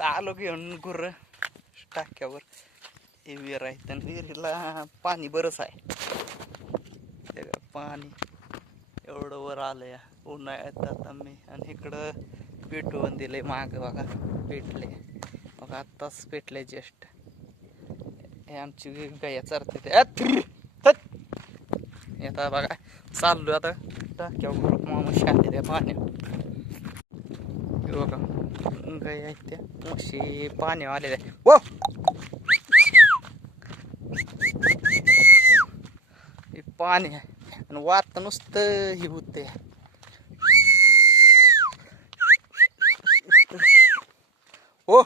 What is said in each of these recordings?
आलो घेऊन गुर. टाक्यावर. हे विहीर आहे. तर विहिरीला पाणी बरंच आहे. ते पाणी. एवढं वर आलं या उन्हाळ्यात आता मी आणि इकडं पेटवून दिले माग बघा. पेटले. बघा आत्ताच पेटले जस्ट. हे आमची गाया चरते ते. आता बघा चाललो आता. टाक्यावर मामा शांती द्या पाण्यावर बघा. गाय आहेत त्या म्हशी पाणी आलेलं आहे. वो! हे पाणी आहे. आणि वात नुसतं हे होते हो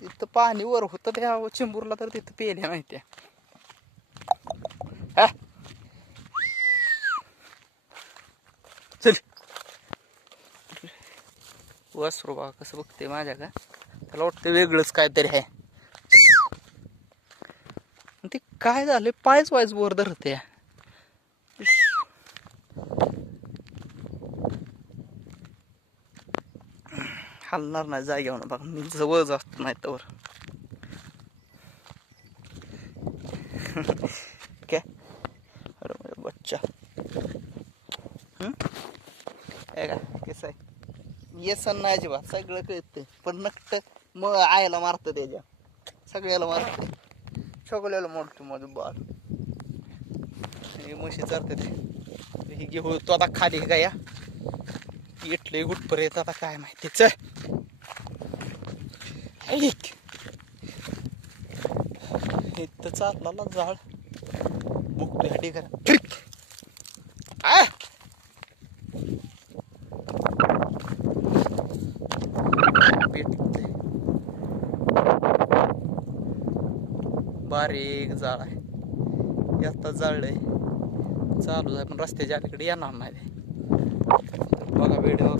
तिथं पाणी वर होतं त्या चिंबूरला तर तिथं पेल्या माहितीये चल. वासरू बघा कसं बघते माझ्या का त्याला वाटतं वेगळंच काहीतरी आहे. ते काय झालं पायच वायच वर धरते हलणार नाही जागेवर बघा. मी जवळच असतो नाही तर. काय? अरे बच्चा. हं? का कसं आहे? येसन ना अजिबात. सगळं कळतं पण नक्ट मग आयला मारतं त्याच्या. सगळ्याला मारते. सगळ्याला मोडतो माझं बाल हे म्हशी चालते ते ही घेऊ. तो आता खाली का या? इटले गुटपर्यंत आता काय माहिती. चल. इथं चालला जाळ. बुकतो ह्या आय! पीठ पेटते बारीक जाळ आहे. हे आता जाळलंय. चालू आहे पण रस्त्याच्या अलीकडे येणार नाही ते. बघा व्हिडिओ